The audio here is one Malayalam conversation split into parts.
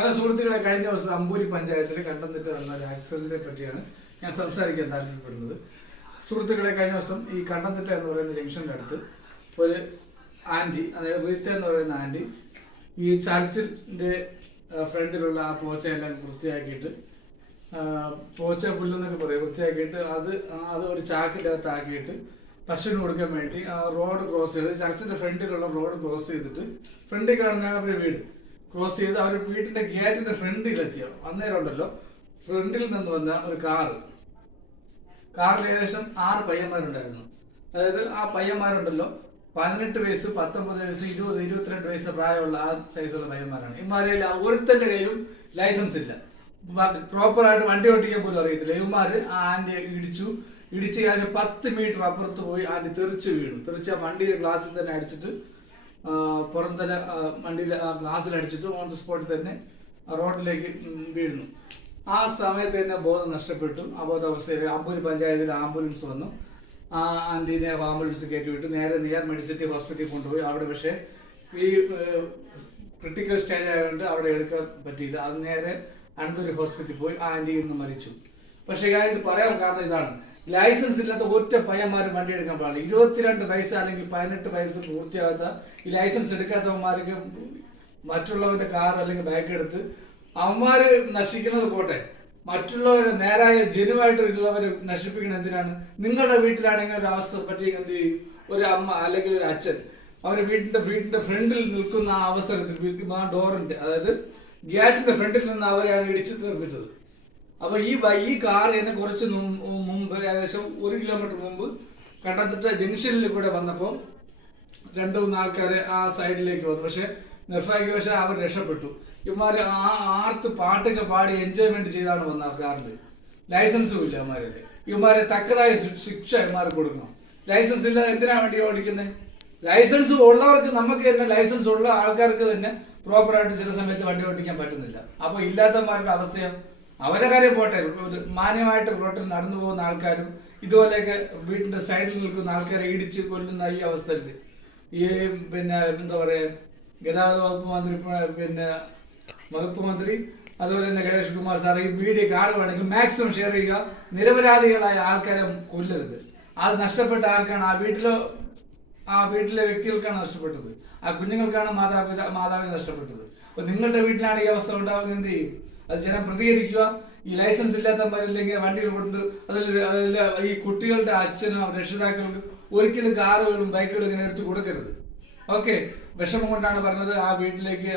ഹലോ സുഹൃത്തുക്കളെ, കഴിഞ്ഞ ദിവസം അമ്പൂരി പഞ്ചായത്തിൽ കണ്ടംതിട്ട് നടന്ന ഒരു ആക്സിഡന്റിനെ പറ്റിയാണ് ഞാൻ സംസാരിക്കാൻ താല്പര്യപ്പെടുന്നത്. സുഹൃത്തുക്കളെ, കഴിഞ്ഞ ദിവസം ഈ കണ്ടംതിട്ട എന്ന് പറയുന്ന ജംഗ്ഷൻ്റെ അടുത്ത് ഒരു ആൻറ്റി, അതായത് റീത്ത എന്ന് പറയുന്ന ആൻറ്റി, ഈ ചർച്ചിൻ്റെ ഫ്രണ്ടിലുള്ള ആ പോച്ചയെല്ലാം വൃത്തിയാക്കിയിട്ട്, പോച്ച പുല്ലെന്നൊക്കെ പറയും, വൃത്തിയാക്കിയിട്ട് അത് ഒരു ചാക്കിൻ്റെ അകത്താക്കിയിട്ട് പശുവിന് കൊടുക്കാൻ വേണ്ടി ആ റോഡ് ക്രോസ് ചെയ്ത്, ചർച്ചിൻ്റെ ഫ്രണ്ടിലുള്ള റോഡ് ക്രോസ് ചെയ്തിട്ട്, ഫ്രണ്ടിൽ കാണുന്ന അവരുടെ വീട് ക്രോസ് ചെയ്ത് അവർ വീട്ടിൻ്റെ ഗേറ്റിൻ്റെ ഫ്രണ്ടിലെത്തിയാണ്. അന്നേരം ഉണ്ടല്ലോ, ഫ്രണ്ടിൽ നിന്ന് വന്ന ഒരു കാറിൽ ഏകദേശം 6 പയ്യന്മാരുണ്ടായിരുന്നു. അതായത് ആ പയ്യന്മാരുണ്ടല്ലോ 18 വയസ്സ്, 19 വയസ്സ്, 20, 22 വയസ്സ് പ്രായമുള്ള ആ സൈസുള്ള പയ്യന്മാരാണ്. ഇമാരിൽ ഒരുത്തൻ്റെ കയ്യിലും ലൈസൻസ് ഇല്ല, പ്രോപ്പറായിട്ട് വണ്ടി ഓട്ടിക്കാൻ പോലും അറിയത്തില്ല. ഇവന്മാർ ആ ആൻറ്റിയെ ഇടിച്ച് ഏകദേശം 10 മീറ്റർ അപ്പുറത്ത് പോയി ആൻറ്റി തെറിച്ച് വീണു. തെറിച്ച് ആ വണ്ടിയുടെ ഗ്ലാസ്സിൽ തന്നെ അടിച്ചിട്ട്, പുറന്തല വണ്ടിയിൽ ആ ഗ്ലാസ്സിലടിച്ചിട്ട് ഓൺ ദി സ്പോട്ടിൽ തന്നെ റോഡിലേക്ക് വീഴുന്നു. ആ സമയത്ത് തന്നെ ബോധം നഷ്ടപ്പെട്ടു. അബോധാവസ്ഥയിൽ അമ്പൂരി പഞ്ചായത്തിൽ ആംബുലൻസ് വന്നു. ആ ആൻറ്റീനെ ആംബുലൻസ് കയറ്റി വിട്ട് നേരെ നിയർ മെഡിസിറ്റി ഹോസ്പിറ്റലിൽ കൊണ്ടുപോയി. അവിടെ പക്ഷേ ഈ ക്രിട്ടിക്കൽ സ്റ്റേജ് ആയതുകൊണ്ട് അവിടെ എടുക്കാൻ പറ്റിയില്ല. അത് നേരെ അനന്തപുരി ഹോസ്പിറ്റലിൽ പോയി. ആ ആൻറ്റി ഇന്ന് മരിച്ചു. പക്ഷേ ഞാൻ ഇത് പറയാൻ കാരണം ഇതാണ്, ലൈസൻസ് ഇല്ലാത്ത ഒറ്റ പയ്യന്മാരും വണ്ടി എടുക്കാൻ പാടില്ല. 22 വയസ്സ് അല്ലെങ്കിൽ 18 വയസ്സ് പൂർത്തിയാകാത്ത ഈ ലൈസൻസ് എടുക്കാത്തവന്മാർക്ക് മറ്റുള്ളവരുടെ കാർ അല്ലെങ്കിൽ ബൈക്ക് എടുത്ത് അവന്മാർ നശിക്കുന്നത് പോട്ടെ, മറ്റുള്ളവരെ നേരായ ജനുവായിട്ടുള്ളവരെ നശിപ്പിക്കുന്നത് എന്തിനാണ്? നിങ്ങളുടെ വീട്ടിലാണെങ്കിൽ ഒരു അവസ്ഥ പറ്റിയെങ്കിൽ എന്ത് ചെയ്യും? ഒരു അമ്മ അല്ലെങ്കിൽ ഒരു അച്ഛൻ അവരുടെ വീടിന്റെ ഫ്രണ്ടിൽ നിൽക്കുന്ന ആ അവസരത്തിൽ ആ ഡോറിന്റെ, അതായത് ഗേറ്റിന്റെ ഫ്രണ്ടിൽ നിന്ന് അവരെയാണ് ഇടിച്ച് നിർമ്മിച്ചത്. അപ്പൊ ഈ കാർ തന്നെ കുറച്ച് മുമ്പ്, ഏകദേശം 1 കിലോമീറ്റർ മുമ്പ് കണ്ടംതിട്ട ജംഗ്ഷനിൽ കൂടെ വന്നപ്പോൾ 2-3 ആൾക്കാർ ആ സൈഡിലേക്ക് വന്നു. പക്ഷെ നിർഭാഗ്യവശാൽ അവർ രക്ഷപ്പെട്ടു. ഇവന്മാര് ആർത്ത് പാട്ടൊക്കെ പാടി എൻജോയ്മെന്റ് ചെയ്താണ് വന്ന ആ കാറിൽ. ലൈസൻസും ഇല്ല ഇവന്മാരുടെ. ഇവന്മാരെ തക്കതായ ശിക്ഷ ഇവന്മാർക്ക് കൊടുക്കണം. ലൈസൻസ് ഇല്ലാതെ എന്തിനാണ് വണ്ടി ഓടിക്കുന്നത്? ലൈസൻസ് ഉള്ളവർക്ക്, നമുക്ക് തന്നെ ലൈസൻസ് ഉള്ള ആൾക്കാർക്ക് തന്നെ പ്രോപ്പറായിട്ട് ചില സമയത്ത് വണ്ടി ഓടിക്കാൻ പറ്റുന്നില്ല. അപ്പൊ ഇല്ലാത്തവന്മാരുടെ അവസ്ഥയോ? അവരെ കാര്യം പോട്ടെ, മാന്യമായിട്ട് റോട്ടിൽ നടന്നു പോകുന്ന ആൾക്കാരും ഇതുപോലെയൊക്കെ വീട്ടിന്റെ സൈഡിൽ നിൽക്കുന്ന ആൾക്കാരെ ഇടിച്ച് കൊല്ലുന്ന ഈ അവസ്ഥയിൽ ഈ എന്താ പറയാ, ഗതാഗത വകുപ്പ് മന്ത്രി അതുപോലെ തന്നെ ഗണേഷ് കുമാർ സാർ ഈ വീഡിയോ കാണുവാണെങ്കിൽ മാക്സിമം ഷെയർ ചെയ്യുക. നിരപരാധികളായ ആൾക്കാരെ കൊല്ലരുത്. അത് നഷ്ടപ്പെട്ട ആർക്കാണ്? ആ വീട്ടിലെ വ്യക്തികൾക്കാണ് നഷ്ടപ്പെട്ടത്. ആ കുഞ്ഞുങ്ങൾക്കാണ് മാതാവിനെ നഷ്ടപ്പെട്ടത്. അപ്പൊ നിങ്ങളുടെ വീട്ടിലാണ് ഈ അവസ്ഥ ഉണ്ടാവുന്നത്, എന്ത് ചെയ്യും? അത് ജനം പ്രതികരിക്കുക. ഈ ലൈസൻസ് ഇല്ലാത്തവരില്ലെങ്കിൽ വണ്ടികൾ കൊണ്ട് അതിൽ ഈ കുട്ടികളുടെ അച്ഛനോ രക്ഷിതാക്കൾക്ക് ഒരിക്കലും കാറുകളും ബൈക്കുകളും ഇങ്ങനെ എടുത്തു കൊടുക്കരുത്. ഓക്കെ, വിഷമം കൊണ്ടാണ് പറഞ്ഞത്. ആ വീട്ടിലേക്ക്,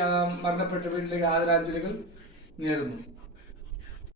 മരണപ്പെട്ട വീട്ടിലേക്ക് ആദരാഞ്ജലികൾ നേരുന്നു.